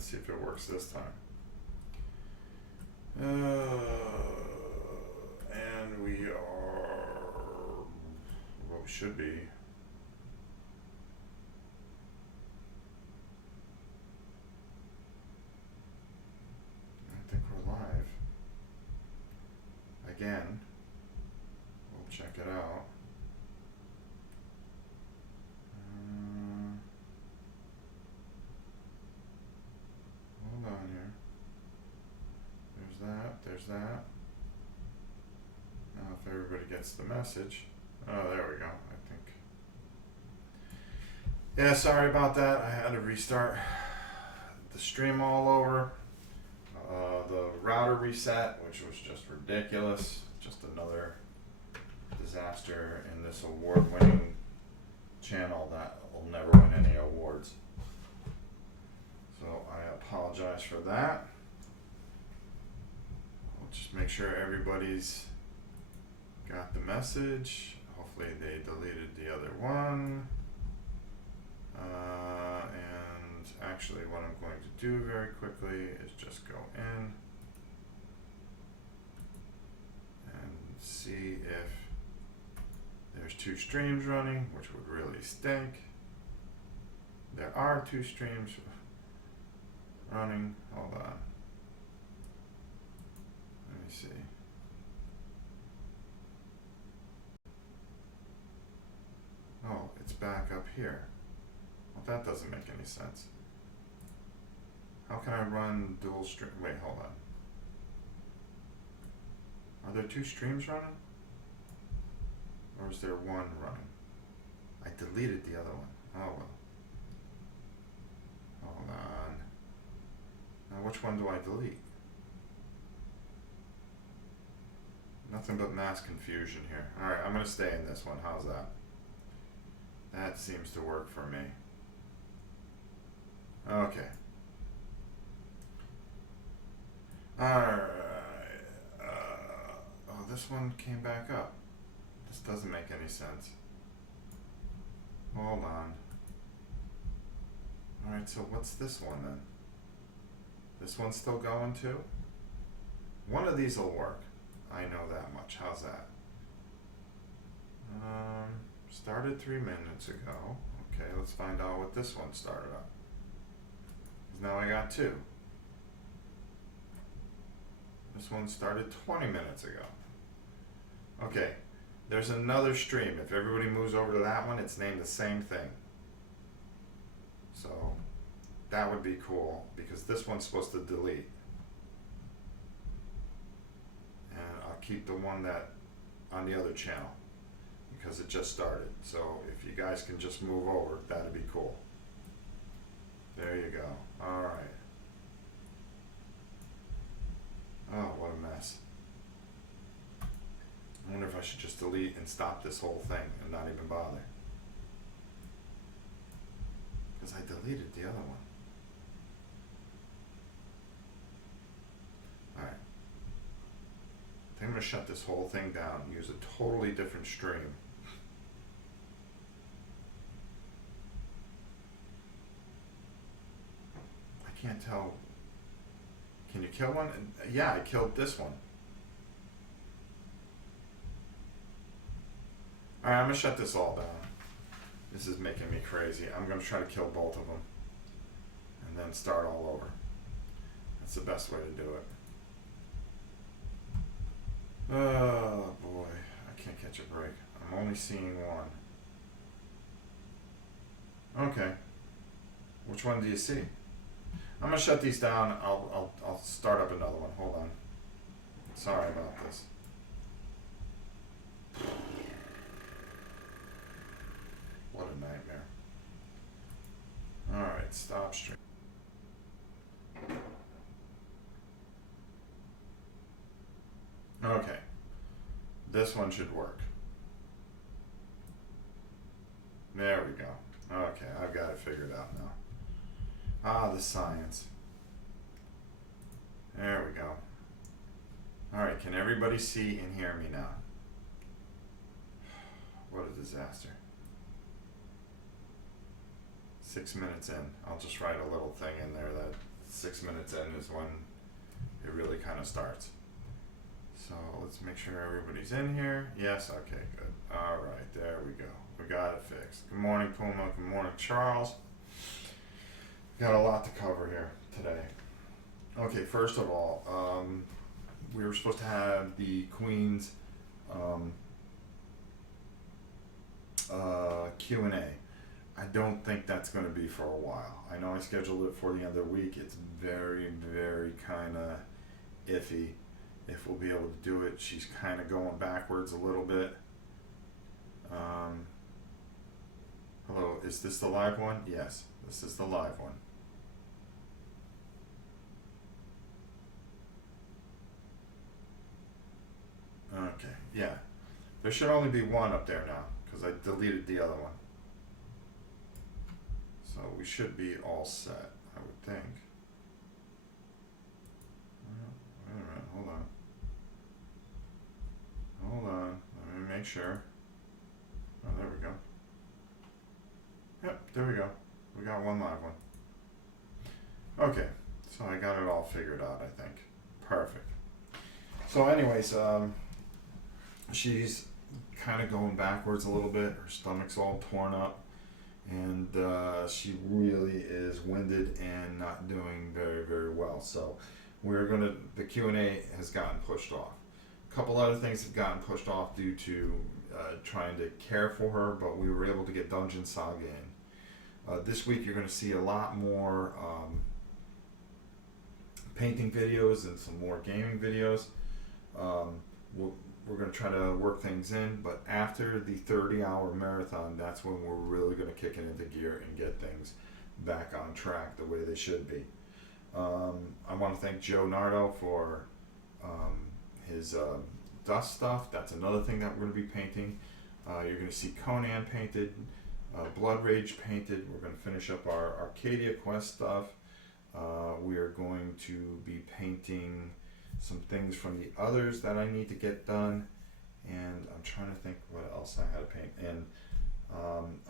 Let's see if it works this time. And we are, well, we should be. I think we're live. Again, we'll check it out. Hold on here. There's that. Now if everybody gets the message. Oh, there we go, I think. Yeah, sorry about that. I had to restart the stream all over. The router reset, which was just ridiculous. Just another disaster in this award-winning channel that will never win any awards. So I apologize for that. I'll just make sure everybody's got the message. Hopefully they deleted the other one. And actually what I'm going to do very quickly is just go in and see if there's 2 streams running, which would really stink. There are 2 streams running. Hold on. Let me see. Oh, it's back up here. Well, that doesn't make any sense. How can I run dual stream? Wait, hold on. Are there 2 streams running? Or is there one running? I deleted the other one. Oh well. Hold on. Now which one do I delete? Nothing but mass confusion here. Alright, I'm going to stay in this one. How's that? That seems to work for me. Okay. Alright. Oh, this one came back up. This doesn't make any sense. Hold on. Alright, so what's this one then? This one's still going too? One of these will work. I know that much. How's that? Started 3 minutes ago. Okay, let's find out what this one started up. 'Cause now I got 2. This one started 20 minutes ago. Okay, there's another stream. If everybody moves over to that one, it's named the same thing. So that would be cool because this one's supposed to delete. And I'll keep the one that on the other channel because it just started. So if you guys can just move over, that'd be cool. There you go. All right. Oh, what a mess. I wonder if I should just delete and stop this whole thing and not even bother. Because I deleted the other one. Alright. I think I'm going to shut this whole thing down and use a totally different stream. I can't tell. Can you kill one? Yeah, I killed this one. Alright, I'm going to shut this all down. This is making me crazy. I'm going to try to kill both of them. And then start all over. That's the best way to do it. Oh boy, I can't catch a break. I'm only seeing one. Okay. Which one do you see? I'm going to shut these down. I'll start up another one. Hold on. Sorry about this. What a nightmare. Alright, stop stream. Okay. This one should work. There we go. Okay, I've got it figured out now. Ah, the science. There we go. Alright, can everybody see and hear me now? What a disaster. 6 minutes in. I'll just write a little thing in there that 6 minutes in is when it really kind of starts. So let's make sure everybody's in here. Yes, okay, good. All right, there we go. We got it fixed. Good morning, Puma. Good morning, Charles. Got a lot to cover here today. Okay, first of all, we were supposed to have the Queen's Q&A. I don't think that's going to be for a while. I know I scheduled it for the end of the week. It's very, very kind of iffy if we'll be able to do it. She's kind of going backwards a little bit. Hello, is this the live one? Yes, this is the live one. Okay, yeah. There should only be one up there now because I deleted the other one. So we should be all set, I would think. Wait a minute, hold on. Hold on, let me make sure. Oh, there we go. Yep, there we go. We got one live one. Okay, so I got it all figured out, I think. Perfect. So anyways, she's kind of going backwards a little bit. Her stomach's all torn up. And she really is winded and not doing very, very well. So the Q&A has gotten pushed off. A couple other things have gotten pushed off due to trying to care for her, but we were able to get Dungeon Saga in. This week you're going to see a lot more painting videos and some more gaming videos. We're going to try to work things in, but after the 30-hour marathon, that's when we're really going to kick it into gear and get things back on track the way they should be. I want to thank Joe Nardo for his dust stuff. That's another thing that we're going to be painting. You're going to see Conan painted, Blood Rage painted. We're going to finish up our Arcadia Quest stuff. We are going to be painting some things from the others that I need to get done, and I'm trying to think what else I had to paint. And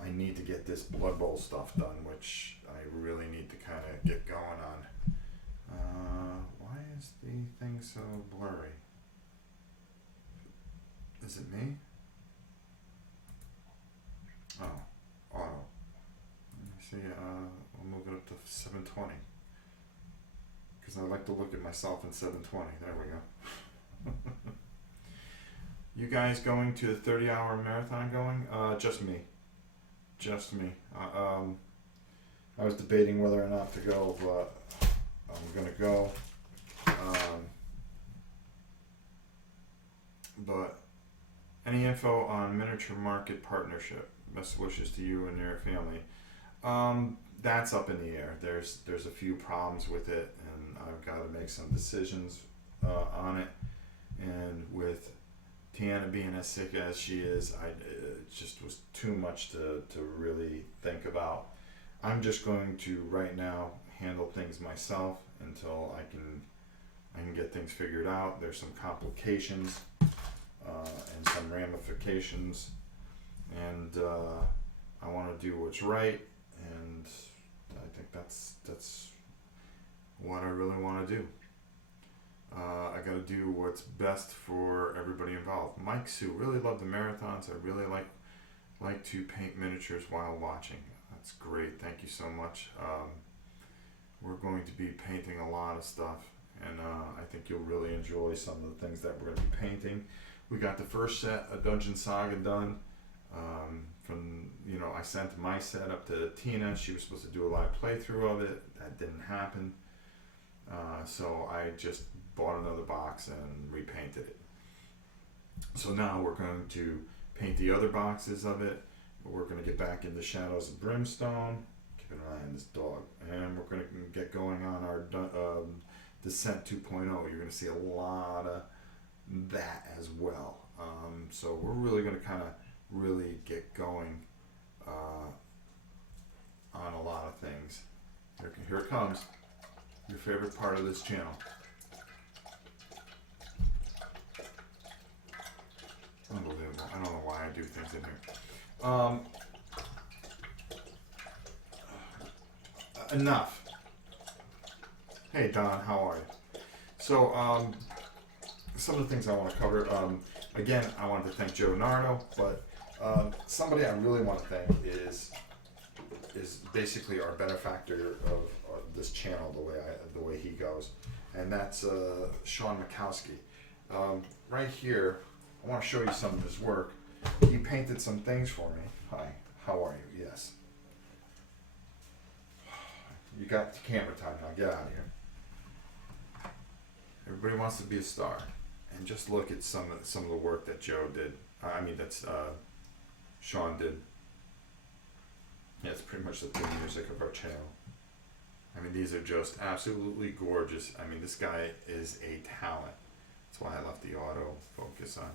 I need to get this Blood Bowl stuff done, which I really need to kind of get going on. Why is the thing so blurry? Is it me? Oh, auto. Let me see, I'll move it up to 720. Because I like to look at myself in 720. There we go. You guys going to the 30-hour marathon going? Just me. Just me. I was debating whether or not to go, but I'm going to go. But any info on miniature market partnership? Best wishes to you and your family. That's up in the air. There's a few problems with it, and I've got to make some decisions on it. And with Tiana being as sick as she is, it just was too much to really think about. I'm just going to right now handle things myself until I can get things figured out. There's some complications and some ramifications, and I want to do what's right, and I think that's what I really want to do. I got to do what's best for everybody involved. Mike Sue, really love the marathons. I really like to paint miniatures while watching. That's great. Thank you so much. We're going to be painting a lot of stuff, and I think you'll really enjoy some of the things that we're going to be painting. We got the first set of Dungeon Saga done. I sent my set up to Tina. She was supposed to do a live playthrough of it. That didn't happen. So I just bought another box and repainted it. So now we're going to paint the other boxes of it. We're going to get back into Shadows of Brimstone. Keep an eye on this dog. And we're going to get going on our Descent 2.0. You're going to see a lot of that as well. So we're really going to kind of really get going on a lot of things. Here it comes. Your favorite part of this channel. Unbelievable. I don't know why I do things in here. Enough. Hey Don, how are you? So, some of the things I want to cover. Again, I wanted to thank Joe Nardo, but somebody I really want to thank is basically our benefactor of this channel, the way he goes, and that's Sean Mikowski. Right here, I want to show you some of his work. He painted some things for me. Hi, how are you? Yes. You got the camera time now. Get out of here. Everybody wants to be a star, and just look at some of the work that Joe did. That's Sean did. Yeah, it's pretty much the theme music of our channel. I mean, these are just absolutely gorgeous. I mean, this guy is a talent. That's why I left the auto focus on.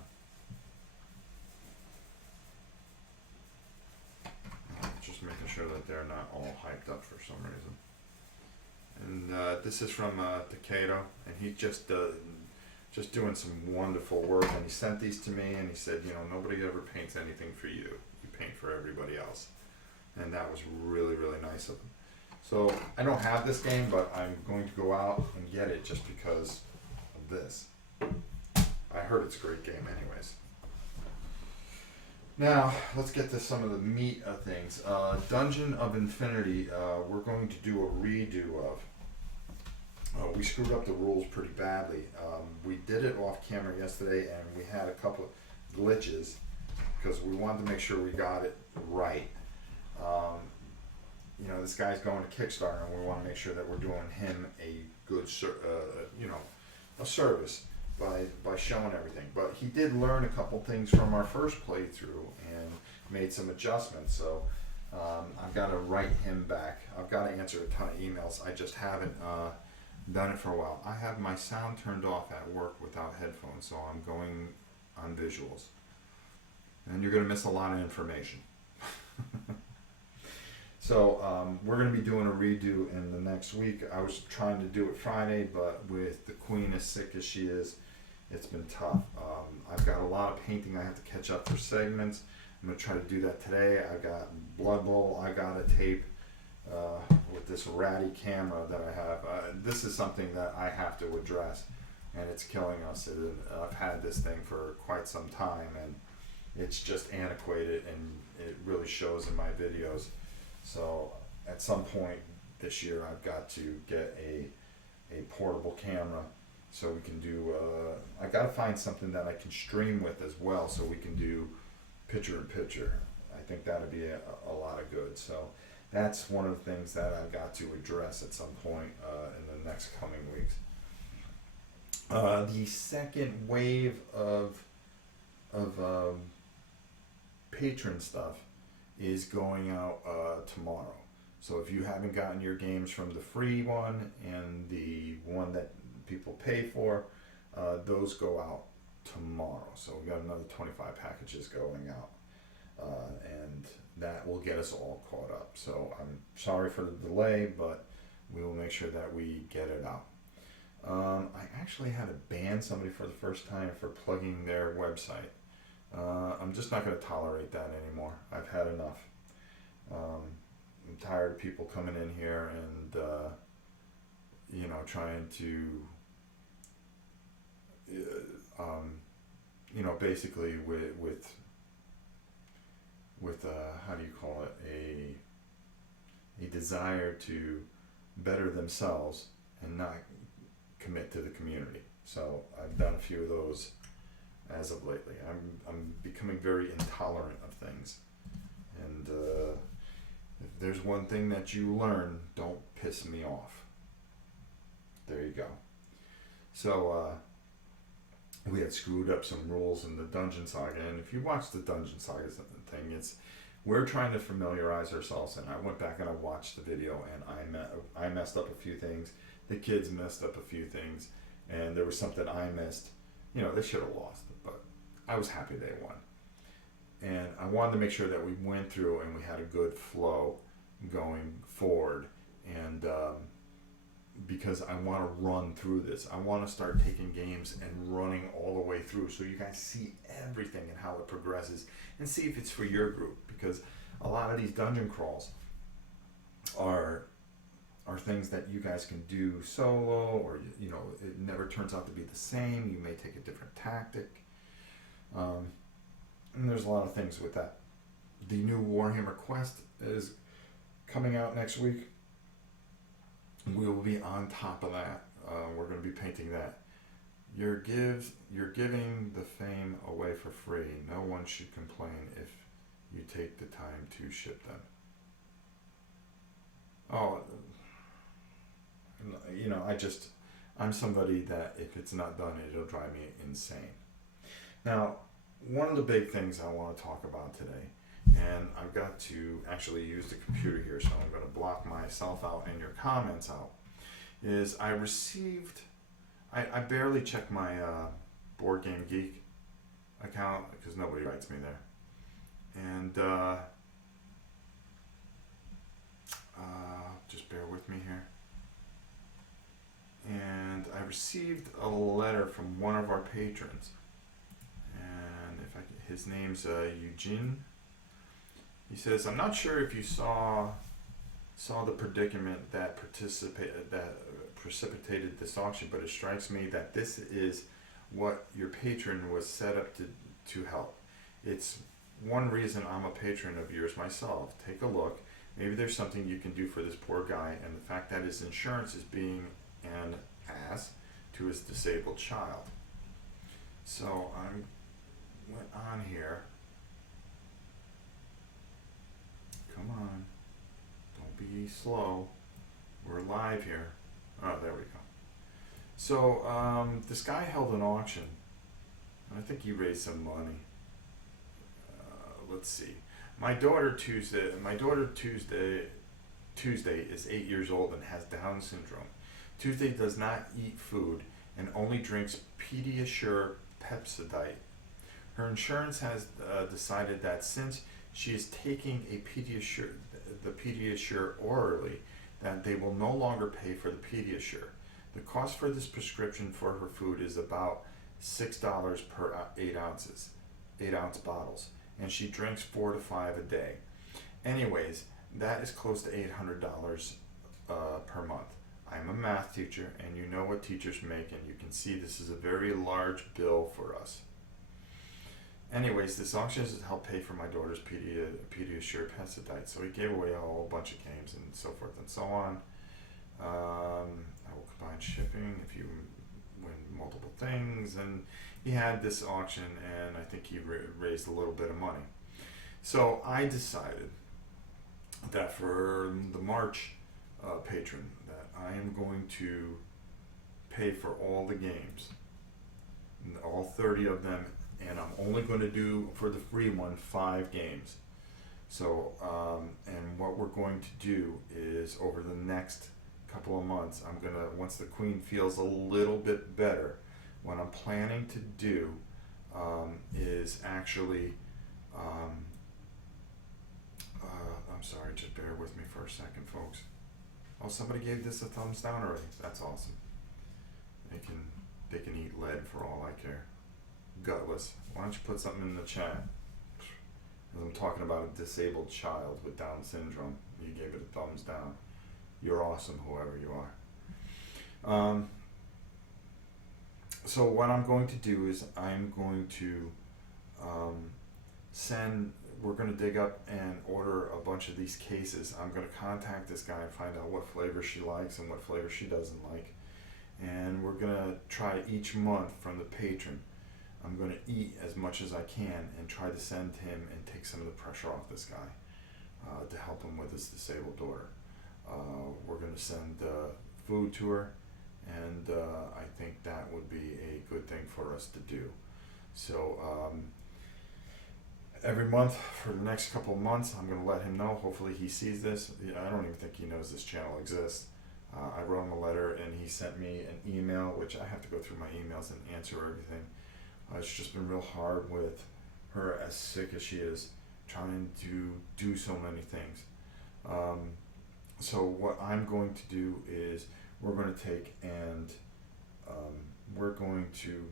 Just making sure that they're not all hyped up for some reason. And this is from Takeda, and he just doing some wonderful work. And he sent these to me, and he said, nobody ever paints anything for you. You paint for everybody else. And that was really, really nice of him. So I don't have this game, but I'm going to go out and get it just because of this. I heard it's a great game anyways. Now, let's get to some of the meat of things. Dungeon of Infinity, we're going to do a redo of. We screwed up the rules pretty badly. We did it off camera yesterday, and we had a couple of glitches because we wanted to make sure we got it right. This guy's going to Kickstarter, and we want to make sure that we're doing him a good, a service by showing everything. But he did learn a couple things from our first playthrough and made some adjustments. So I've got to write him back. I've got to answer a ton of emails. I just haven't done it for a while. I have my sound turned off at work without headphones, so I'm going on visuals. And you're going to miss a lot of information. So we're going to be doing a redo in the next week. I was trying to do it Friday, but with the Queen as sick as she is, it's been tough. I've got a lot of painting I have to catch up for segments. I'm going to try to do that today. I got Blood Bowl. I got a tape with this ratty camera that I have. This is something that I have to address, and it's killing us. I've had this thing for quite some time, and it's just antiquated, and it really shows in my videos. So at some point this year, I've got to get a portable camera so we can do. I got to find something that I can stream with as well, so we can do picture in picture. I think that'd be a lot of good. So that's one of the things that I've got to address at some point in the next coming weeks. The second wave of patron stuff is going out tomorrow. So if you haven't gotten your games from the free one and the one that people pay for, those go out tomorrow. So we got another 25 packages going out, and that will get us all caught up. So I'm sorry for the delay, but we will make sure that we get it out. I actually had to ban somebody for the first time for plugging their website. I'm just not going to tolerate that anymore. I've had enough. I'm tired of people coming in here and trying to basically with how do you call it, a desire to better themselves and not commit to the community. So I've done a few of those as of lately. I'm becoming very intolerant of things, and if there's one thing that you learn, don't piss me off. There you go. So we had screwed up some rules in the Dungeon Saga, and if you watch the Dungeon Saga thing, we're trying to familiarize ourselves, and I went back and I watched the video, and I messed up a few things. The kids messed up a few things, and there was something I missed. They should have lost, but I was happy they won. And I wanted to make sure that we went through and we had a good flow going forward. And because I want to run through this, I want to start taking games and running all the way through so you guys see everything and how it progresses and see if it's for your group. Because a lot of these dungeon crawls are are things that you guys can do solo, or you know, it never turns out to be the same. You may take a different tactic, and there's a lot of things with that. The new Warhammer Quest is coming out next week. We will be on top of that. We're going to be painting that. You're giving the fame away for free. No one should complain if you take the time to ship them. Oh, you know, I'm somebody that if it's not done, it'll drive me insane. Now, one of the big things I want to talk about today, and I've got to actually use the computer here, so I'm going to block myself out and your comments out, is I barely check my Board Game Geek account because nobody writes me there. And just bear with me here. And I received a letter from one of our patrons. And his name's Eugene. He says, I'm not sure if you saw the predicament that precipitated this auction, but it strikes me that this is what your patron was set up to help. It's one reason I'm a patron of yours myself. Take a look. Maybe there's something you can do for this poor guy, and the fact that his insurance is being an ass to his disabled child. So I went on here. Come on. Don't be slow. We're live here. Oh, there we go. So this guy held an auction. I think he raised some money. Let's see. My daughter Tuesday is 8 years old and has Down syndrome. Tuesday does not eat food and only drinks Pediasure Peptide. Her insurance has decided that since she is taking the Pediasure orally, that they will no longer pay for the Pediasure. The cost for this prescription for her food is about $6 per 8 ounce bottles, and she drinks 4 to 5 a day. Anyways, that is close to $800 per month. I'm a math teacher, and you know what teachers make, and you can see this is a very large bill for us. Anyways, this auction is to help pay for my daughter's Pediasure Peptide. So he gave away a whole bunch of games and so forth and so on. I will combine shipping if you win multiple things. And he had this auction, and I think he raised a little bit of money. So I decided that for the March patron, that I am going to pay for all the games, all 30 of them, and I'm only going to do for the free one 5 games. So and what we're going to do is over the next couple of months, I'm gonna, once the queen feels a little bit better, what I'm planning to do is actually I'm sorry, just bear with me for a second, folks. Oh, somebody gave this a thumbs down already. That's awesome. They can eat lead for all I care. Gutless. Why don't you put something in the chat? Because I'm talking about a disabled child with Down syndrome. You gave it a thumbs down. You're awesome, whoever you are. So what I'm going to do is I'm going to we're going to dig up and order a bunch of these cases. I'm going to contact this guy and find out what flavor she likes and what flavor she doesn't like. And we're going to try each month from the patron. I'm going to eat as much as I can and try to send him and take some of the pressure off this guy to help him with his disabled daughter. We're going to send food to her, and I think that would be a good thing for us to do. So every month for the next couple of months, I'm going to let him know. Hopefully he sees this. I don't even think he knows this channel exists. I wrote him a letter, and he sent me an email, which I have to go through my emails and answer everything. It's just been real hard with her, as sick as she is, trying to do so many things. So what I'm going to do is we're going to take and we're going to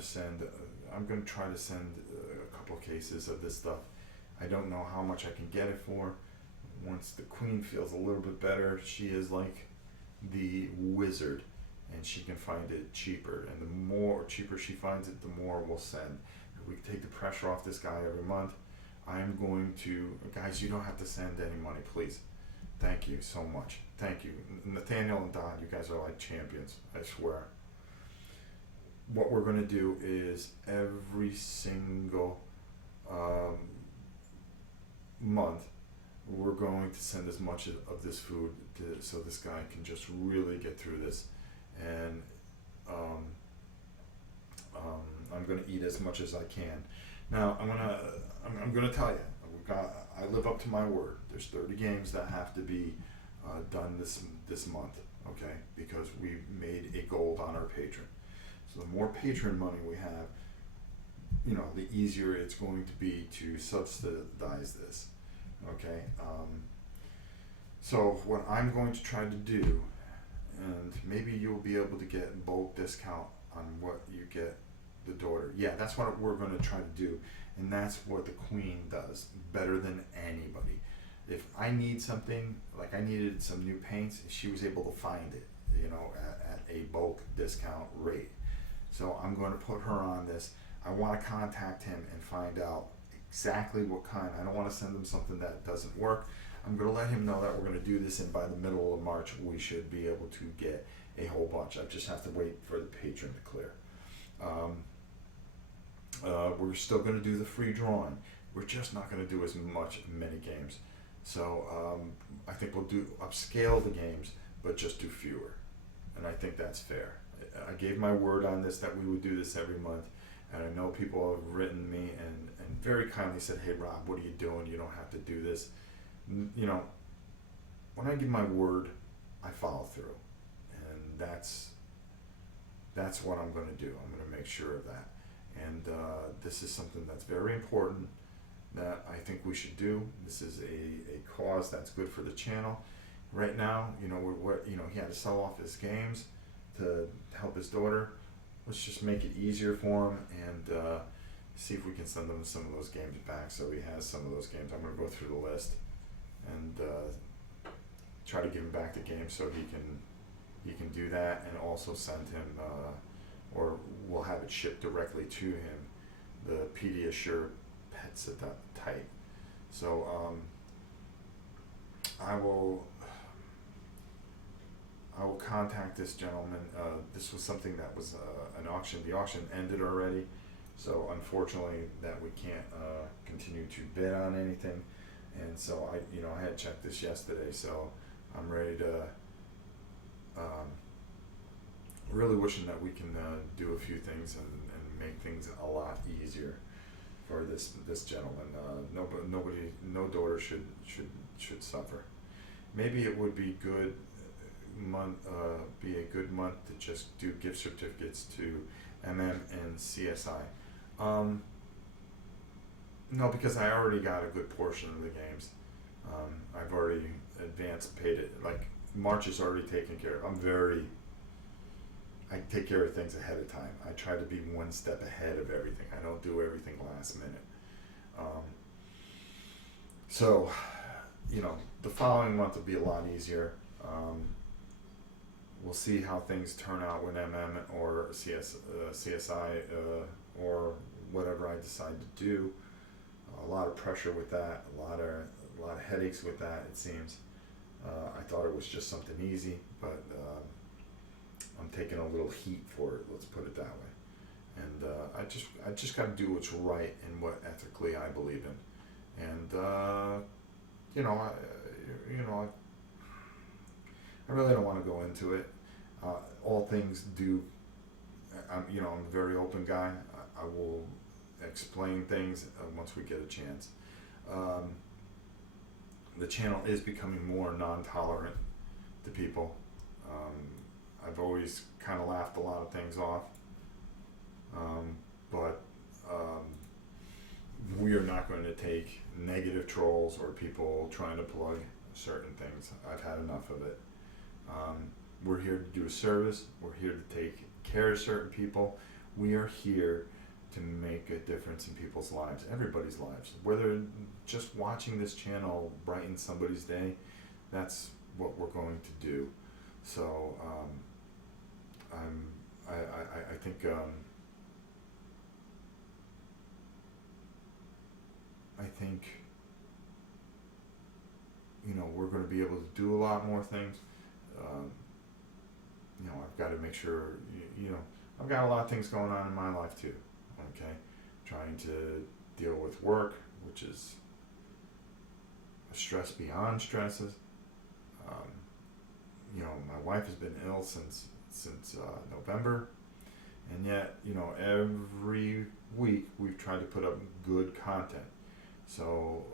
send. I'm going to try to send a couple of cases of this stuff. I don't know how much I can get it for. once the queen feels a little bit better, she is like the wizard, and she can find it cheaper. And the more cheaper she finds it, the more we'll send. If we take the pressure off this guy every month, I am going to, guys, you don't have to send any money, please. Thank you so much. Thank you. Nathaniel and Don, you guys are like champions, I swear. What we're going to do is every single month, we're going to send as much of this food so this guy can just really get through this. And I'm going to eat as much as I can. Now, I'm going to tell you, I live up to my word. There's 30 games that have to be done this month, okay? Because we made a gold on our patron. So the more patron money we have, you know, the easier it's going to be to subsidize this, okay? So what I'm going to try to do, and maybe you'll be able to get bulk discount on what you get the daughter. Yeah, that's what we're going to try to do, and that's what the queen does better than anybody. If I need something, like I needed some new paints, she was able to find it, you know, at a bulk discount rate. So I'm going to put her on this. I want to contact him and find out exactly what kind. I don't want to send him something that doesn't work. I'm going to let him know that we're going to do this, and by the middle of March we should be able to get a whole bunch. I just have to wait for the patron to clear. We're still going to do the free drawing. We're just not going to do as many games. So I think we'll upscale the games, but just do fewer. And I think that's fair. I gave my word on this that we would do this every month. And I know people have written me and very kindly said, hey Rob, what are you doing? You don't have to do this. You know, when I give my word, I follow through. And that's what I'm going to do. I'm going to make sure of that. And this is something that's very important that I think we should do. This is a cause that's good for the channel. Right now, you know, he had to sell off his games to help his daughter. Let's just make it easier for him and see if we can send him some of those games back so he has some of those games. I'm going to go through the list and try to give him back the game so he can do that, and also send him or we'll have it shipped directly to him, the Pediasure Peptide. So I will contact this gentleman. This was something that was an auction. The auction ended already, so unfortunately that we can't continue to bid on anything. And so I had checked this yesterday, so I'm ready to. Really wishing that we can do a few things and make things a lot easier for this gentleman. No daughter should suffer. Maybe it would be good be a good month to just do gift certificates to MM and CSI. No, because I already got a good portion of the games. I've already advanced paid it. Like March is already taken care of. I take care of things ahead of time. I try to be one step ahead of everything. I don't do everything last minute. So, you know, the following month will be a lot easier. We'll see how things turn out with MM or CSI or whatever I decide to do. A lot of pressure with that. A lot of headaches with that. It seems. I thought it was just something easy, but I'm taking a little heat for it. Let's put it that way. And I just got to do what's right and what ethically I believe in. And I really don't want to go into it. All things do. I'm a very open guy. I will explain things once we get a chance. The channel is becoming more non-tolerant to people. I've always kind of laughed a lot of things off, but we are not going to take negative trolls or people trying to plug certain things. I've had enough of it. We're here to do a service. We're here to take care of certain people. We are here to make a difference in people's lives, everybody's lives. Whether just watching this channel brightens somebody's day, that's what we're going to do. So I think we're going to be able to do a lot more things. I've got to make sure I've got a lot of things going on in my life too. Okay, trying to deal with work, which is a stress beyond stresses. My wife has been ill since November, and yet every week we've tried to put up good content. So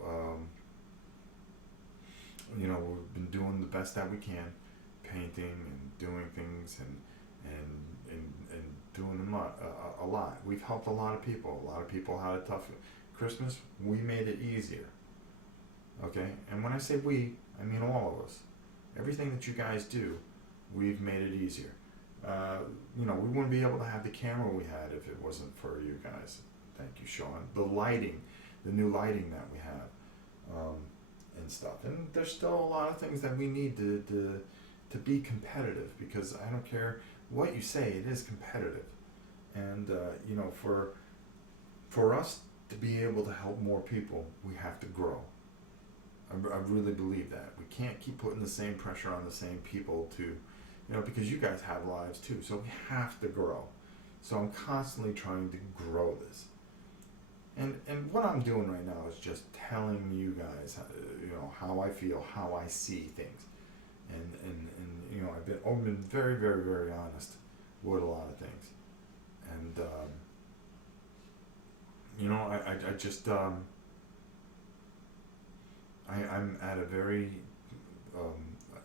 we've been doing the best that we can, painting and doing things and doing them a lot. We've helped a lot of people. A lot of people had a tough Christmas. We made it easier. Okay, and when I say we, I mean all of us. Everything that you guys do, we've made it easier. We wouldn't be able to have the camera we had if it wasn't for you guys. Thank you, Sean. The lighting, the new lighting that we have, and stuff. And there's still a lot of things that we need to be competitive, because I don't care what you say, it is competitive. And for us to be able to help more people, we have to grow. I really believe that. We can't keep putting the same pressure on the same people because you guys have lives too, so we have to grow. So I'm constantly trying to grow this. And what I'm doing right now is just telling you guys, how I feel, how I see things. And I've been very, very, very honest with a lot of things. And, I just, I'm at a very,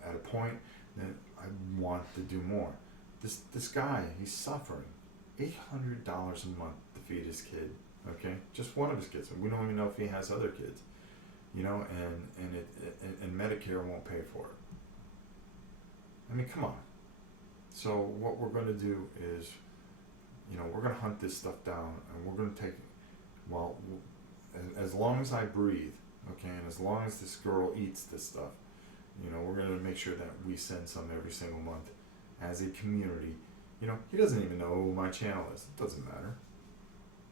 at a point that I want to do more. This guy, he's suffering $800 a month to feed his kid, okay? Just one of his kids. We don't even know if he has other kids, and Medicare won't pay for it. I mean, come on. So what we're going to do is, we're going to hunt this stuff down, and we're going to take, as long as I breathe, okay, and as long as this girl eats this stuff, we're going to make sure that we send some every single month as a community. He doesn't even know who my channel is. It doesn't matter.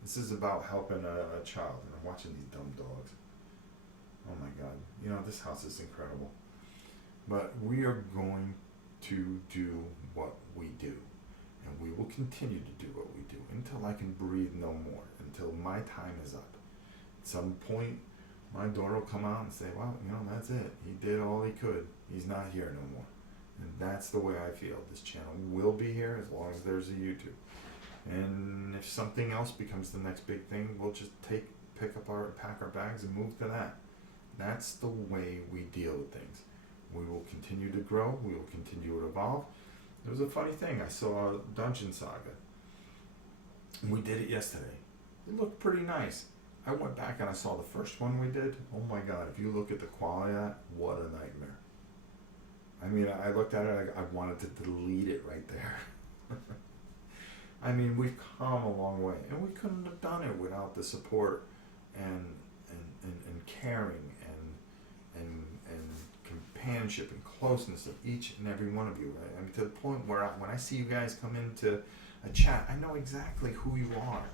This is about helping a child. And I'm watching these dumb dogs. Oh my God. This house is incredible. But we are going to do what we do. And we will continue to do what we do until I can breathe no more, until my time is up. At some point, my daughter will come out and say, well, that's it. He did all he could. He's not here no more. And that's the way I feel. This channel will be here as long as there's a YouTube. And if something else becomes the next big thing, we'll just pack our bags and move to that. That's the way we deal with things. We will continue to grow. We will continue to evolve. There was a funny thing. I saw Dungeon Saga. We did it yesterday. It looked pretty nice. I went back and I saw the first one we did. Oh my God, if you look at the quality of that, what a nightmare. I mean, I looked at it, I wanted to delete it right there. I mean, we've come a long way, and we couldn't have done it without the support and caring and companionship and closeness of each and every one of you. I mean, to the point where when I see you guys come into a chat, I know exactly who you are.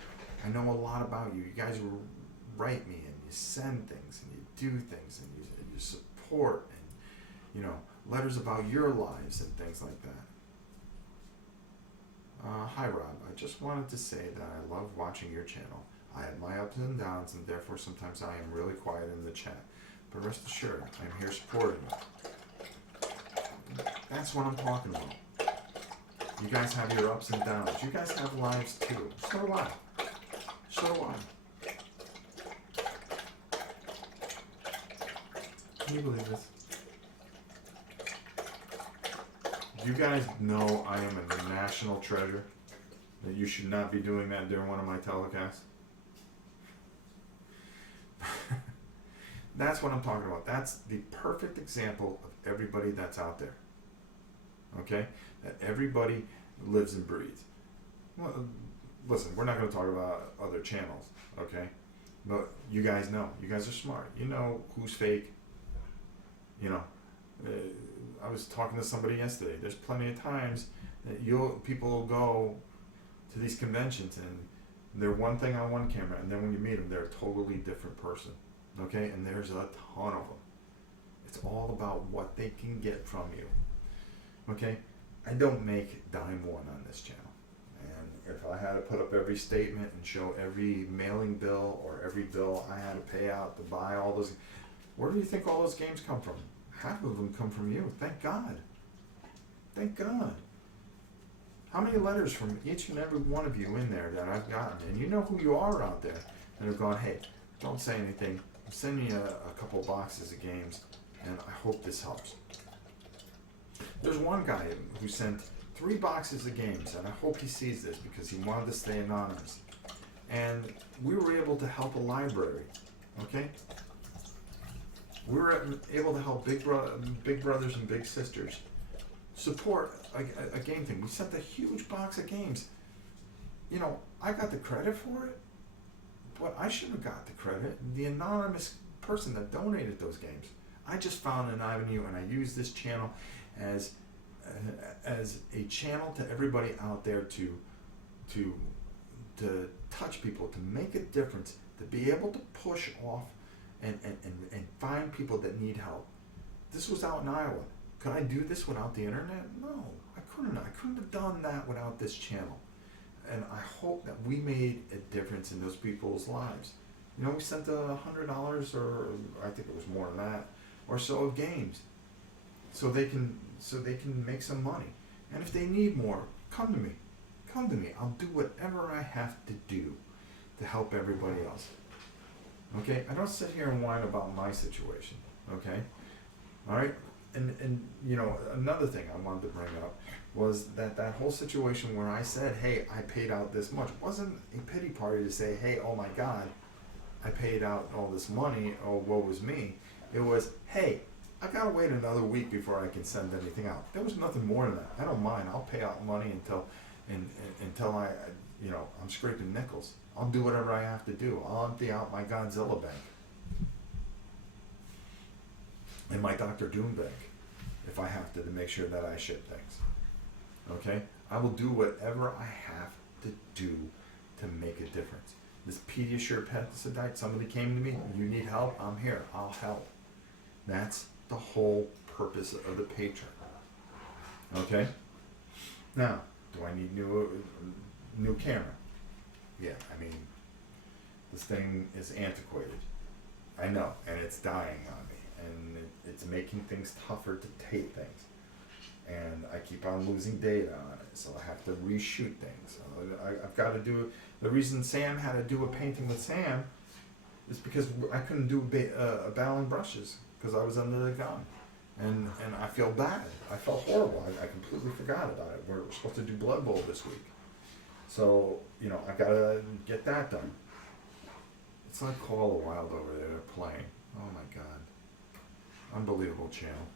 I know a lot about you. You guys write me, and you send things, and you do things, and you support, and letters about your lives and things like that. Hi Rob, I just wanted to say that I love watching your channel. I have my ups and downs, and therefore sometimes I am really quiet in the chat. But rest assured, I'm here supporting you. That's what I'm talking about. You guys have your ups and downs. You guys have lives too. So do I. So do I. Can you believe this? You guys know I am a national treasure, that you should not be doing that during one of my telecasts. That's what I'm talking about. That's the perfect example of everybody that's out there. Okay? That everybody lives and breathes. Well, listen, we're not going to talk about other channels, okay? But you guys know. You guys are smart. You know who's fake. You know, I was talking to somebody yesterday. There's plenty of times that people will go to these conventions and they're one thing on one camera, and then when you meet them, they're a totally different person. Okay, and there's a ton of them. It's all about what they can get from you. Okay, I don't make dime one on this channel. And if I had to put up every statement and show every mailing bill or every bill I had to pay out to buy all those, where do you think all those games come from? Half of them come from you. Thank God. Thank God. How many letters from each and every one of you in there that I've gotten, and you know who you are out there, and have gone, hey, don't say anything. I'm sending you a couple boxes of games, and I hope this helps. There's one guy who sent 3 boxes of games, and I hope he sees this because he wanted to stay anonymous. And we were able to help a library, okay? We were able to help big brothers and big sisters support a game thing. We sent a huge box of games. You know, I got the credit for it, but I should have got the credit. The anonymous person that donated those games. I just found an avenue, and I use this channel as a channel to everybody out there to touch people, to make a difference, to be able to push off and find people that need help. This was out in Iowa. Could I do this without the internet? No, I couldn't. I couldn't have done that without this channel. And I hope that we made a difference in those people's lives. You know, we sent $100, or I think it was more than that, or so of games, so they can make some money. And if they need more, come to me. Come to me. I'll do whatever I have to do to help everybody else. Okay? I don't sit here and whine about my situation. Okay? All right? And you know, another thing I wanted to bring up was that whole situation where I said, hey, I paid out this much, wasn't a pity party to say, hey, oh my God, I paid out all this money, oh, woe was me. It was, hey, I gotta wait another week before I can send anything out. There was nothing more than that. I don't mind. I'll pay out money until I, you know, I'm scraping nickels. I'll do whatever I have to do. I'll empty out my Godzilla bank and my Dr. Doom bank if I have to make sure that I ship things. Okay? I will do whatever I have to do to make a difference. This Pediasure Peptide, somebody came to me, you need help, I'm here, I'll help. That's the whole purpose of the patron. Okay? Now, do I need new camera? Yeah, I mean, this thing is antiquated. I know, and it's dying on me, and it's making things tougher to tape things. And I keep on losing data on it, so I have to reshoot things. I've got to do. The reason Sam had to do a painting with Sam is because I couldn't do a battle and brushes because I was under the gun, and I feel bad. I felt horrible. I completely forgot about it. We're supposed to do Blood Bowl this week, so you know I gotta get that done. It's like Call of the Wild over there. They're playing. Oh my God, unbelievable channel.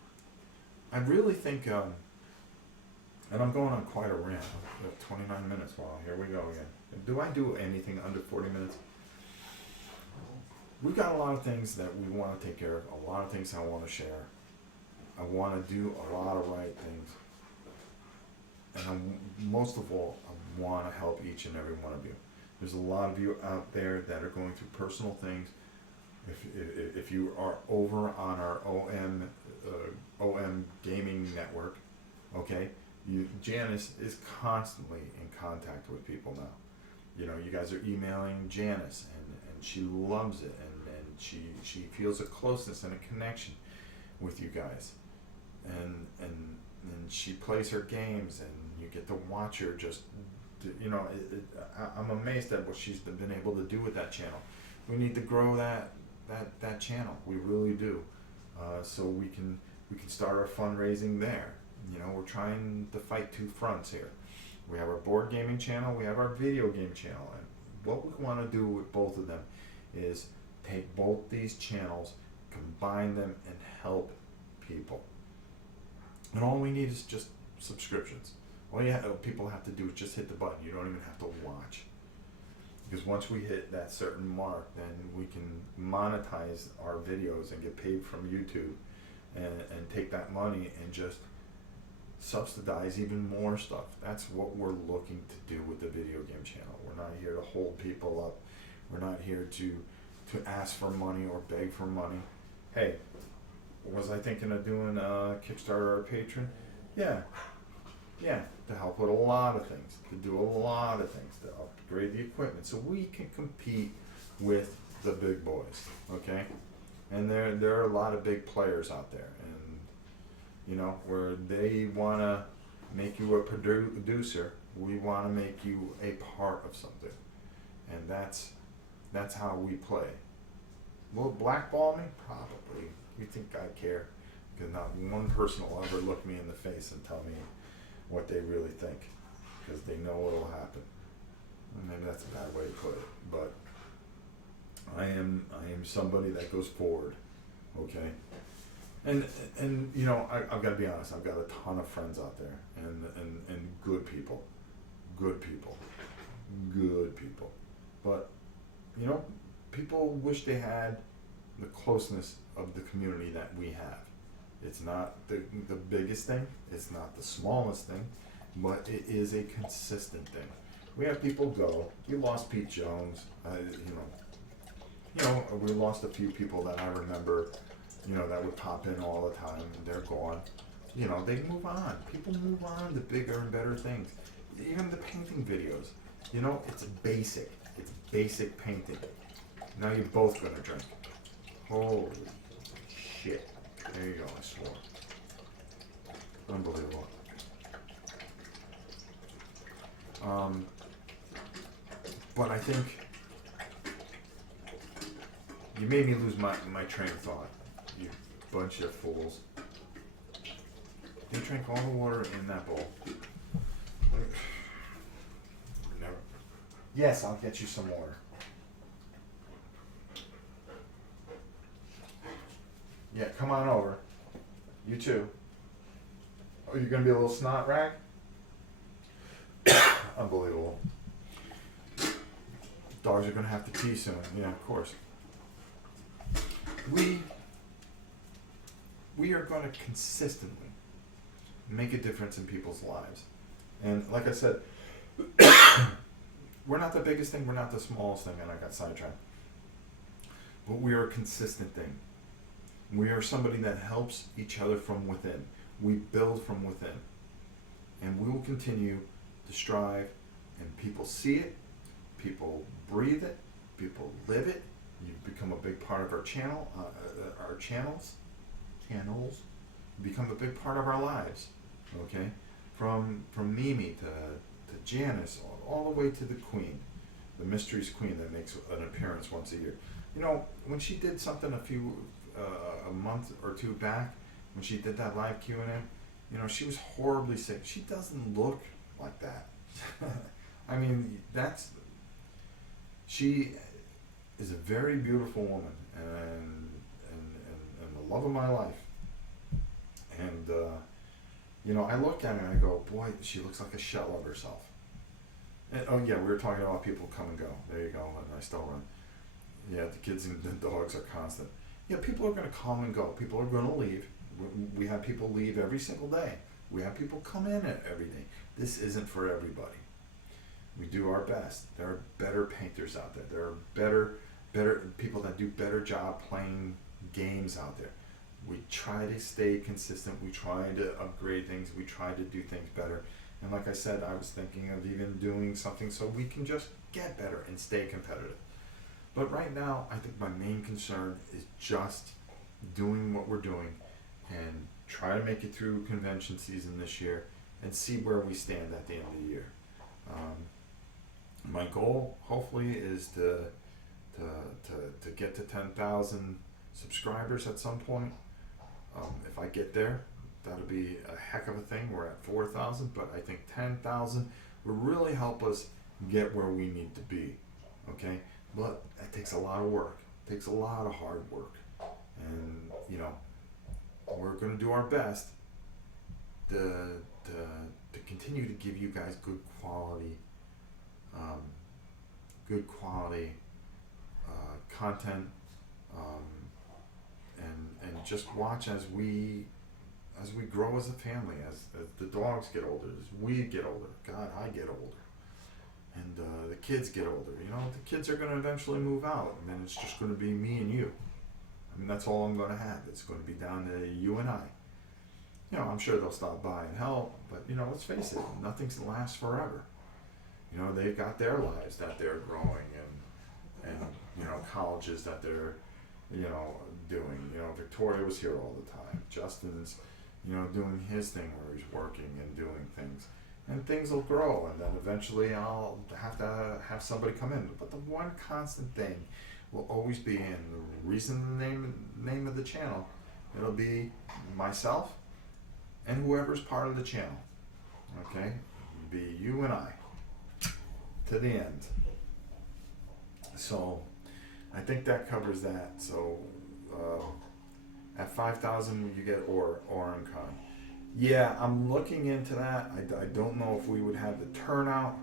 I really think, and I'm going on quite a rant. 29 minutes. Wow, here we go again. Do I do anything under 40 minutes? We've got a lot of things that we want to take care of, a lot of things I want to share. I want to do a lot of right things. And most of all, I want to help each and every one of you. There's a lot of you out there that are going through personal things. If you are over on our OM gaming network, okay, Janice is constantly in contact with people now. You know, you guys are emailing Janice, and she loves it, and she feels a closeness and a connection with you guys, and she plays her games, and you get to watch her just, you know, I'm amazed at what she's been able to do with that channel. We need to grow that channel. We really do, so we can start our fundraising there. You know, we're trying to fight two fronts here. We have our board gaming channel, we have our video game channel, and what we want to do with both of them is take both these channels, combine them, and help people. And all we need is just subscriptions. All people have to do is just hit the button. You don't even have to watch. Because once we hit that certain mark, then we can monetize our videos and get paid from YouTube, and take that money and just subsidize even more stuff. That's what we're looking to do with the video game channel. We're not here to hold people up. We're not here to ask for money or beg for money. Hey, was I thinking of doing a Kickstarter or a Patron? Yeah, to help with a lot of things, to do a lot of things, to upgrade the equipment so we can compete with the big boys, okay? And there are a lot of big players out there, and you know, where they want to make you a producer, we want to make you a part of something, and that's how we play. Will it blackball me? Probably. You think I care? Because not one person will ever look me in the face and tell me what they really think, because they know what will happen. And maybe that's a bad way to put it, but I am somebody that goes forward, okay? And you know, I've got to be honest, I've got a ton of friends out there, and good people. But you know, people wish they had the closeness of the community that we have. It's not the biggest thing, it's not the smallest thing, but it is a consistent thing. We have people go. We lost Pete Jones. We lost a few people that I remember, you know, that would pop in all the time, and they're gone. You know, they move on. People move on to bigger and better things. Even the painting videos, you know, it's basic. It's basic painting. Now you're both gonna drink. Holy shit. There you go, I swore. Unbelievable. But I think you made me lose my train of thought, you bunch of fools. You drank all the water in that bowl. Never. Yes, I'll get you some water. Yeah, come on over. You too. Oh, you're gonna be a little snot rag? Unbelievable. Dogs are gonna have to pee soon. Yeah, of course. We are gonna consistently make a difference in people's lives. And like I said, we're not the biggest thing, we're not the smallest thing, and I got sidetracked. But we are a consistent thing. We are somebody that helps each other from within. We build from within. And we will continue to strive, and people see it, people breathe it, people live it. You've become a big part of our channel, our channels. You become a big part of our lives, okay? From Mimi to Janice, all the way to the Queen, the Mysteries Queen that makes an appearance once a year. You know, when she did something a month or two back, when she did that live Q&A, you know, she was horribly sick. She doesn't look like that. I mean, she is a very beautiful woman, and the love of my life. And you know, I look at her and I go, boy, she looks like a shell of herself. And, oh yeah, we were talking about people come and go. There you go, and I still run. Yeah, the kids and the dogs are constant. Yeah, people are going to come and go. People are going to leave. We have people leave every single day. We have people come in every day. This isn't for everybody. We do our best. There are better painters out there. There are better people that do better job playing games out there. We try to stay consistent. We try to upgrade things. We try to do things better. And like I said, I was thinking of even doing something so we can just get better and stay competitive. But right now, I think my main concern is just doing what we're doing and try to make it through convention season this year and see where we stand at the end of the year. My goal, hopefully, is to get to 10,000 subscribers at some point. If I get there, that'll be a heck of a thing. We're at 4,000, but I think 10,000 will really help us get where we need to be. Okay, but that takes a lot of work. It takes a lot of hard work, and you know, we're going to do our best to continue to give you guys good quality good quality content, and just watch as we grow as a family, as the dogs get older, as we get older. God, I get older, and the kids get older. You know, the kids are going to eventually move out, and then it's just going to be me and you. I mean, that's all I'm going to have. It's going to be down to you and I. You know, I'm sure they'll stop by and help, but you know, let's face it, nothing lasts forever. You know, they've got their lives that they're growing, and you know, colleges that they're, you know, doing. You know, Victoria was here all the time. Justin's, you know, doing his thing where he's working and doing things. And things will grow, and then eventually I'll have to have somebody come in. But the one constant thing will always be, and the reason the name of the channel, it'll be myself and whoever's part of the channel. Okay? It'll be you and I to the end. So I think that covers that. So at 5,000 you get Orancon. Yeah, I'm looking into that. I don't know if we would have the turnout.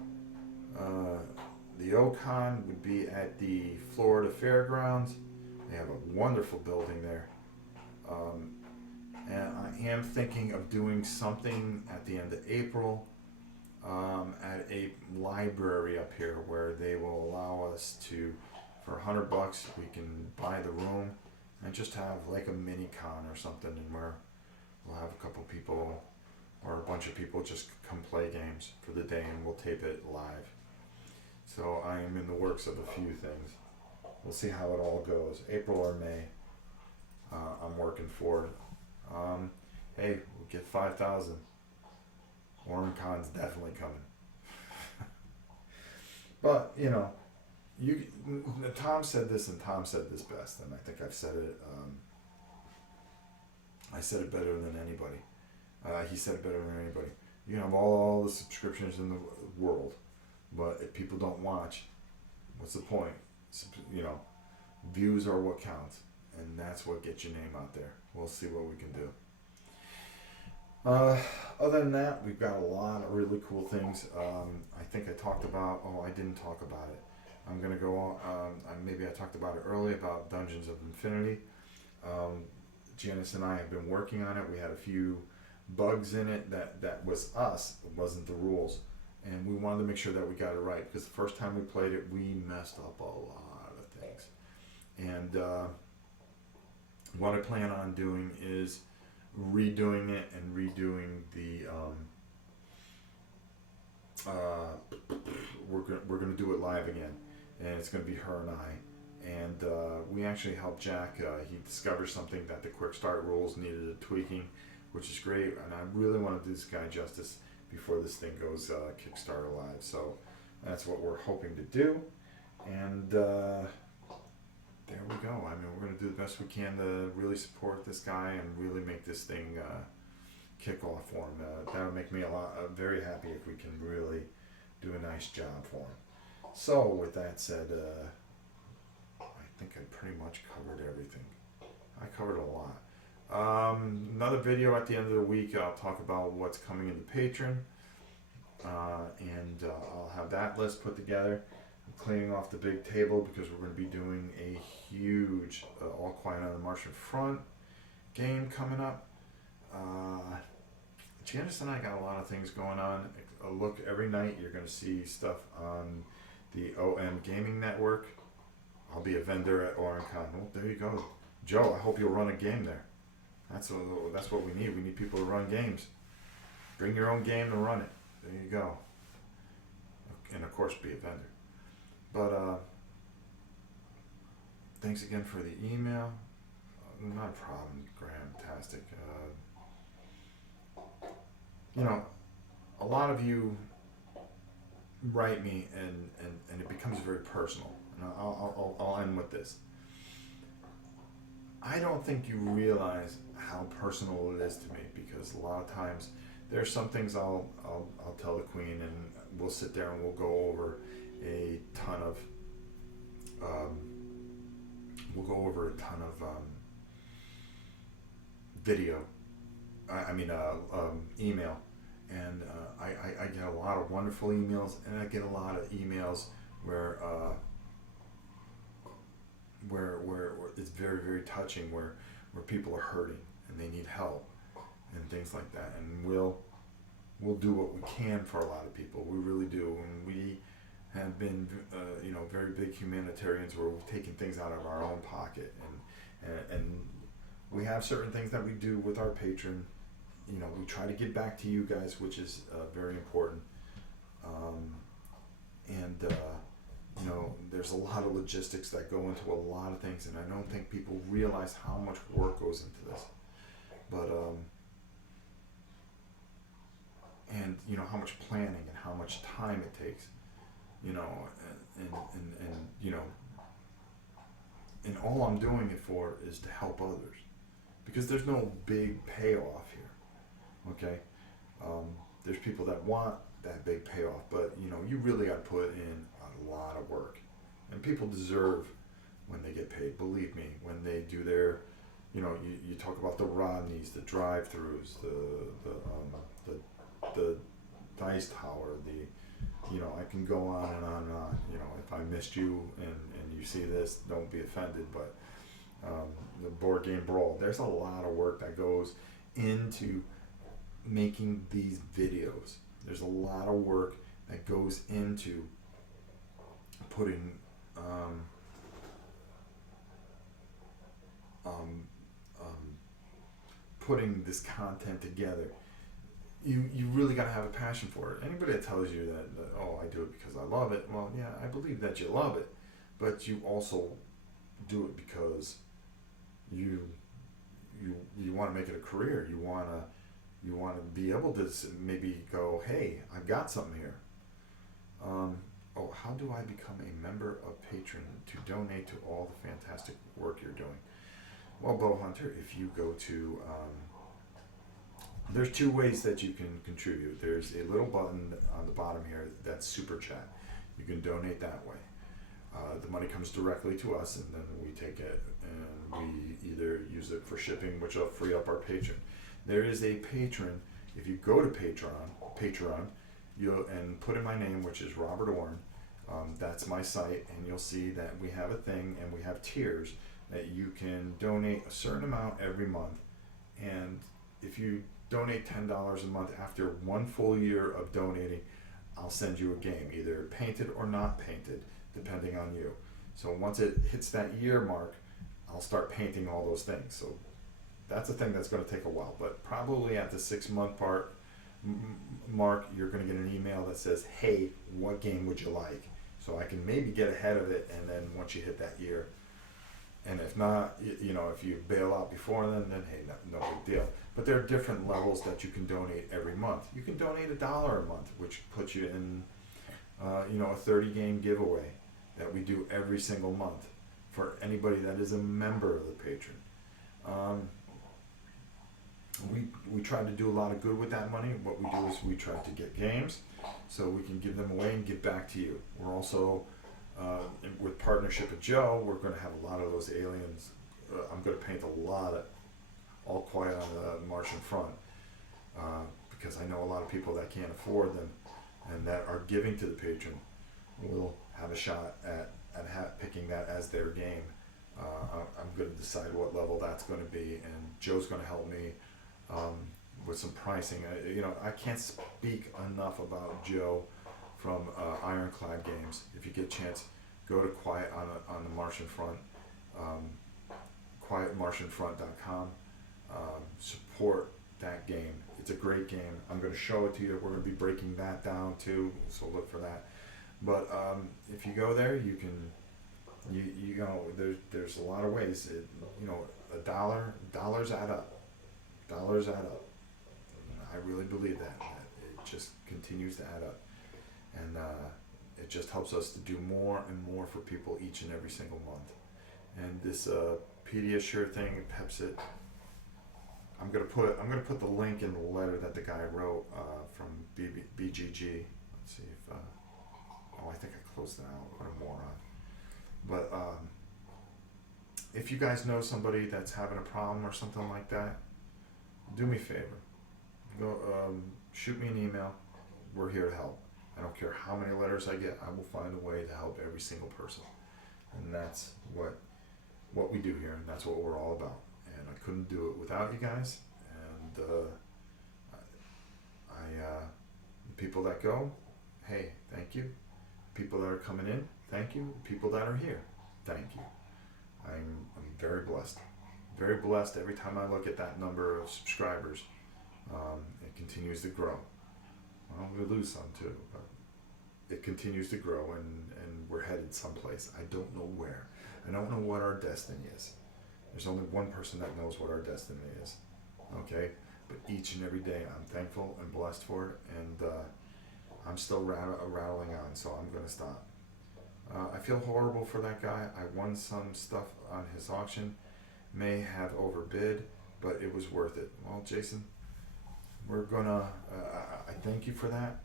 The Ocon would be at the Florida Fairgrounds. They have a wonderful building there. And I am thinking of doing something at the end of April at a library up here where they will allow us to, for $100, we can buy the room and just have like a mini con or something, and where we'll have a couple people or a bunch of people just come play games for the day, and we'll tape it live. So I am in the works of a few things. We'll see how it all goes. April or May, I'm working for it. Hey, we'll get 5,000. Orancon's definitely coming. But, you know, Tom said this, and Tom said this best, and I think I've said it, I said it better than anybody. He said it better than anybody. You can have all the subscriptions in the world, but if people don't watch, what's the point? You know, views are what counts, and that's what gets your name out there. We'll see what we can do. Other than that, we've got a lot of really cool things. I think I talked about, I didn't talk about it. I'm going to go on, maybe I talked about it earlier, about Dungeons of Infinity. Janice and I have been working on it. We had a few bugs in it that was us. It wasn't the rules. And we wanted to make sure that we got it right, because the first time we played it, we messed up a lot of things. And what I plan on doing is redoing it and redoing the we're gonna do it live again, and it's gonna be her and I, and we actually helped Jack. He discovered something that the quick start rules needed a tweaking, which is great, and I really want to do this guy justice before this thing goes Kickstarter live. So that's what we're hoping to do, and there we go. I mean, we're going to do the best we can to really support this guy and really make this thing kick off for him. That would make me very happy if we can really do a nice job for him. So with that said, I think I pretty much covered everything. I covered a lot. Another video at the end of the week, I'll talk about what's coming in the patron, and I'll have that list put together. I'm cleaning off the big table because we're going to be doing a huge All Quiet on the Martian Front game coming up. Janice and I got a lot of things going on. Look, every night you're going to see stuff on the OM Gaming Network. I'll be a vendor at Orancon. Oh, there you go. Joe, I hope you'll run a game there. That's what we need. We need people to run games. Bring your own game and run it. There you go. And of course, be a vendor. But thanks again for the email. Not a problem, Graham-tastic. You know, a lot of you write me, and it becomes very personal. And I'll end with this. I don't think you realize how personal it is to me, because a lot of times there's some things I'll tell the Queen, and we'll sit there and we'll go over a ton of video. Email, and I get a lot of wonderful emails, and I get a lot of emails where where it's very, very touching, where people are hurting and they need help and things like that, and we'll do what we can for a lot of people. We really do, and we have been very big humanitarians where we've taken things out of our own pocket, and we have certain things that we do with our patron. We try to give back to you guys, which is very important. There's a lot of logistics that go into a lot of things, and I don't think people realize how much work goes into this. But how much planning and how much time it takes, and all I'm doing it for is to help others, because there's no big payoff here. Okay, there's people that want that big payoff, but you really got to put in a lot of work, and people deserve when they get paid. Believe me, when they do their, you talk about the Rodneys, the drive-throughs, the Dice Tower, I can go on and on and on. If I missed you and you see this, don't be offended, but the board game brawl, there's a lot of work that goes into making these videos. There's a lot of work that goes into putting putting this content together. You really got to have a passion for it. Anybody that tells you that, oh, I do it because I love it, well, yeah, I believe that you love it, but you also do it because you want to make it a career. You want to be able to maybe go, hey, I've got something here. How do I become a member of Patron to donate to all the fantastic work you're doing? Well, Bow Hunter, if you go to, there's two ways that you can contribute. There's a little button on the bottom here that's Super Chat. You can donate that way. The money comes directly to us, and then we take it and we either use it for shipping, which will free up our patron. There is a Patron. If you go to Patreon, and put in my name, which is Robert Orn. That's my site, and you'll see that we have a thing, and we have tiers that you can donate a certain amount every month. And if you donate $10 a month, after one full year of donating, I'll send you a game, either painted or not painted, depending on you. So once it hits that year mark, I'll start painting all those things. So that's a thing that's going to take a while, but probably at the 6-month mark, you're going to get an email that says, hey, what game would you like? So I can maybe get ahead of it, and then once you hit that year, and if not, if you bail out before then hey, no big deal. But there are different levels that you can donate every month. You can donate $1 a month, which puts you in, a 30-game giveaway that we do every single month for anybody that is a member of the Patron. We try to do a lot of good with that money. What we do is we try to get games so we can give them away and give back to you. We're also, with partnership with Joe, we're going to have a lot of those aliens. I'm going to paint a lot of All Quiet on the Martian Front, because I know a lot of people that can't afford them and that are giving to the Patron will have a shot at picking that as their game. I'm going to decide what level that's going to be, and Joe's going to help me with some pricing. I can't speak enough about Joe from Ironclad Games. If you get a chance, go to Quiet on the Martian Front, quietmartianfront.com. Support that game. It's a great game. I'm going to show it to you. We're going to be breaking that down too, so look for that. But if you go there, you can, there's a lot of ways. Dollars add up. Dollars add up. I really believe that it just continues to add up, and it just helps us to do more and more for people each and every single month. And this Pediasure thing, Peptide, I'm gonna put the link in the letter that the guy wrote from BGG. Let's see if I think I closed it out. What a moron. But if you guys know somebody that's having a problem or something like that, do me a favor. Go shoot me an email. We're here to help. I don't care how many letters I get, I will find a way to help every single person. And that's what we do here, and that's what we're all about. And I couldn't do it without you guys. And the people that go, hey, thank you. People that are coming in, thank you. People that are here, thank you. I'm very blessed. Very blessed every time I look at that number of subscribers. It continues to grow. Well, we lose some too, but it continues to grow, and we're headed someplace. I don't know where. I don't know what our destiny is. There's only one person that knows what our destiny is. Okay? But each and every day I'm thankful and blessed for it, and I'm still rattling on, so I'm going to stop. I feel horrible for that guy. I won some stuff on his auction. May have overbid, but it was worth it. Well, Jason, we're gonna, I thank you for that.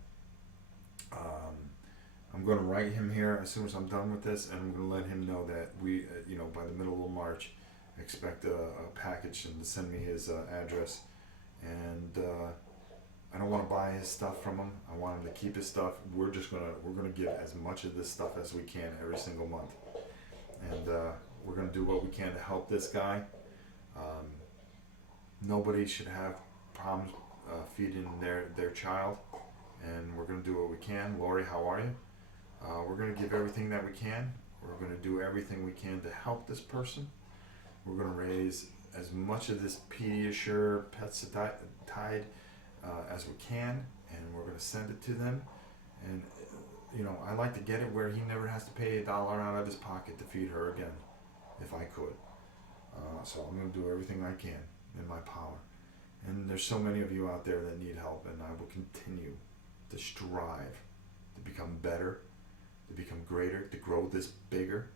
I'm gonna write him here as soon as I'm done with this, and I'm gonna let him know that we, by the middle of March, expect a package and to send me his address. And I don't want to buy his stuff from him. I want him to keep his stuff. We're gonna give as much of this stuff as we can every single month, and we're gonna do what we can to help this guy. Nobody should have problems feeding their child, and we're gonna do what we can. Lori, how are you? We're gonna give everything that we can. We're gonna do everything we can to help this person. We're gonna raise as much of this Pediasure Peptide as we can, and we're going to send it to them. And I like to get it where he never has to pay $1 out of his pocket to feed her again, if I could. So I'm going to do everything I can in my power. And there's so many of you out there that need help, and I will continue to strive to become better, to become greater, to grow this bigger.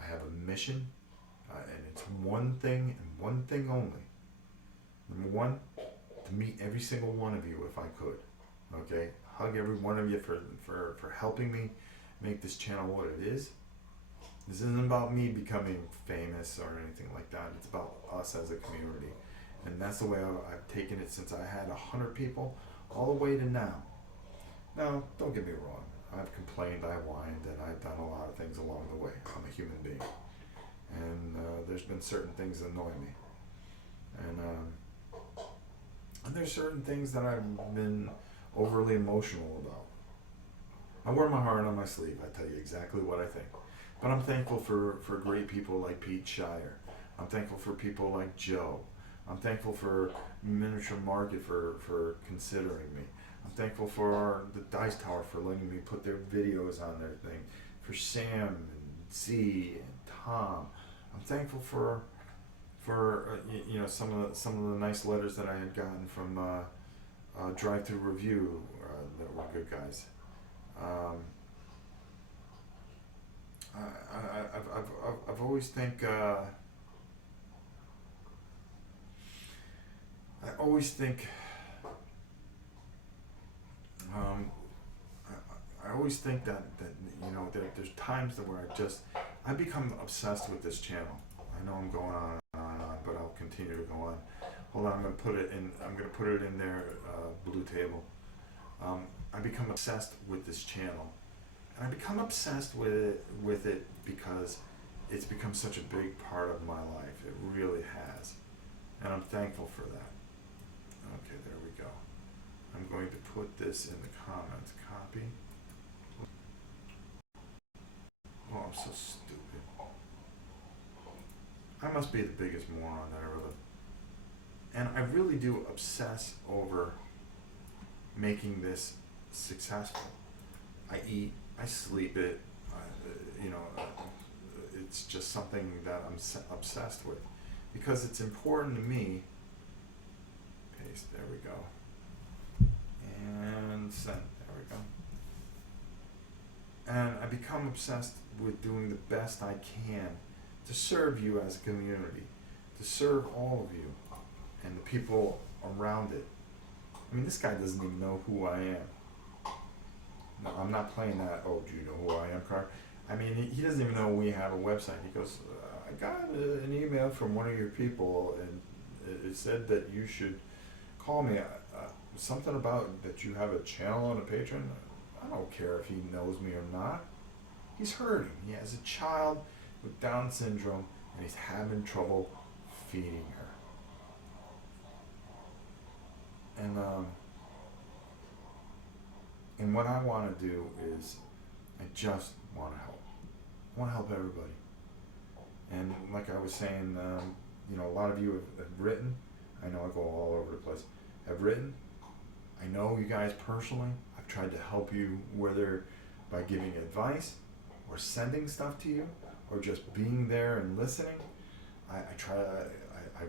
I have a mission, and it's one thing and one thing only. Number one, to meet every single one of you if I could. Okay? Hug every one of you for helping me make this channel what it is. This isn't about me becoming famous or anything like that. It's about us as a community. And that's the way I've taken it since I had 100 people all the way to now. Now, don't get me wrong. I've complained, I whined, and I've done a lot of things along the way. I'm a human being. And there's been certain things that annoy me. And there's certain things that I've been overly emotional about. I wear my heart on my sleeve. I tell you exactly what I think. But I'm thankful for great people like Pete Shire. I'm thankful for people like Joe. I'm thankful for Miniature Market for considering me. I'm thankful for the Dice Tower for letting me put their videos on their thing. For Sam and Z and Tom. I'm thankful for some of the nice letters that I had gotten from Drive Through Review that were good guys. I've always think I always think that there's times where I become obsessed with this channel. I know I'm going on and on, but I'll continue to go on. Hold on, I'm gonna put it in their blue table. I become obsessed with this channel, and I become obsessed with it because it's become such a big part of my life. It really has, and I'm thankful for that. Okay, there we go. I'm going to put this in the comments. Copy. Oh, I'm so stupid. I must be the biggest moron that ever lived. And I really do obsess over making this successful. I eat, I sleep it, it's just something that I'm obsessed with. Because it's important to me. Paste, there we go. And send, there we go. And I become obsessed with doing the best I can to serve you as a community, to serve all of you and the people around it. I mean, this guy doesn't even know who I am. No, I'm not playing that, oh, do you know who I am card. I mean, he doesn't even know we have a website. He goes, I got an email from one of your people, and it said that you should call me. Something about that you have a channel and a patron. I don't care if he knows me or not. He's hurting. He has a child with Down syndrome and he's having trouble feeding her. And what I want to do is I just want to help. I want to help everybody. And like I was saying, a lot of you have written. I know I go all over the place. Have written. I know you guys personally. I've tried to help you, whether by giving advice or sending stuff to you or just being there and listening. I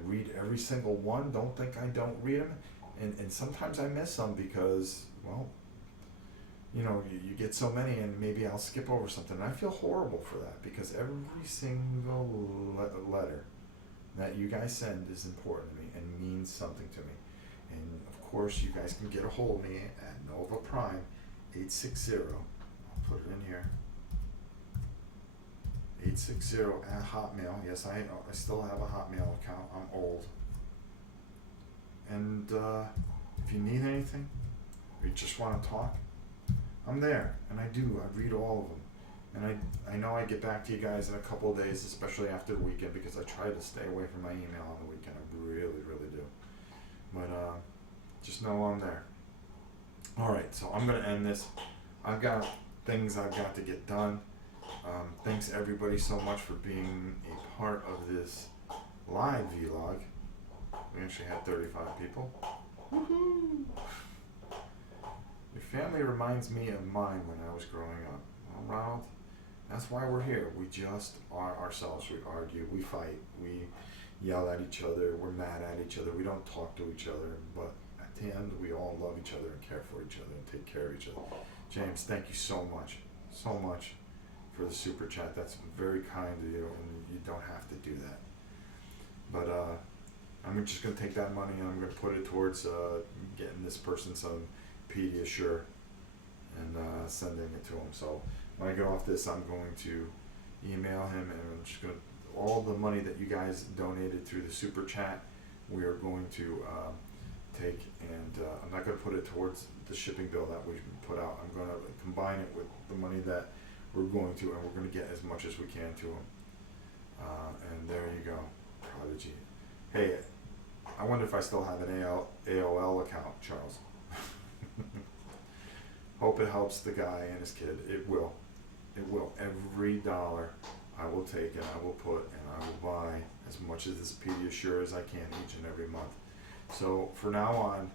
read every single one. Don't think I don't read them. And sometimes I miss some because, well, you get so many and maybe I'll skip over something. And I feel horrible for that because every single letter that you guys send is important to me and means something to me. And of course, you guys can get a hold of me at Nova Prime 860. I'll put it in here. 860 at Hotmail. Yes, I still have a Hotmail account. I'm old. And if you need anything, or you just want to talk, I'm there, and I do. I read all of them, and I know I get back to you guys in a couple of days, especially after the weekend, because I try to stay away from my email on the weekend. I really, really do. But just know I'm there. All right, so I'm gonna end this. I've got things I've got to get done. Thanks everybody so much for being a part of this live vlog. We actually had 35 people. Woohoo! Your family reminds me of mine when I was growing up. Well, Ronald, that's why we're here. We just are ourselves. We argue, we fight, we yell at each other, we're mad at each other, we don't talk to each other, but at the end we all love each other and care for each other and take care of each other. James, thank you so much for the super chat. That's very kind of you, and you don't have to do that. But I'm just going to take that money and I'm going to put it towards getting this person some Pediasure and sending it to him. So when I get off this, I'm going to email him, and I'm just going to, all the money that you guys donated through the super chat, we are going to take, and I'm not going to put it towards the shipping bill that we put out. I'm going to combine it with the money that we're going to, and we're going to get as much as we can to him. And there you go, Prodigy. Hey, I wonder if I still have an AOL account, Charles. Hope it helps the guy and his kid. It will. It will. Every dollar I will take and I will put and I will buy as much of this Pediasure as I can each and every month. So for now on,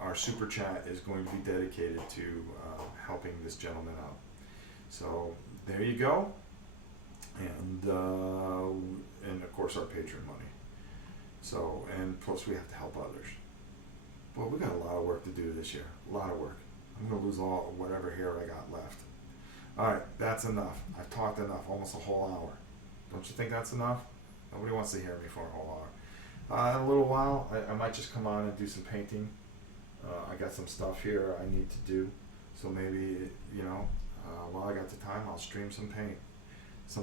our super chat is going to be dedicated to helping this gentleman out. So there you go. And of course our patron money. So, and plus we have to help others. Well, we got a lot of work to do this year. A lot of work. I'm going to lose all whatever hair I got left. All right, that's enough. I've talked enough, almost a whole hour. Don't you think that's enough? Nobody wants to hear me for a whole hour. In a little while, I might just come on and do some painting. I got some stuff here I need to do. So maybe, while I got the time, I'll stream some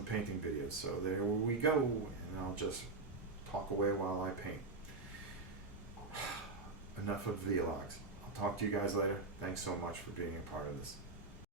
painting videos. So there we go. And I'll just talk away while I paint. Enough of vlogs. I'll talk to you guys later. Thanks so much for being a part of this.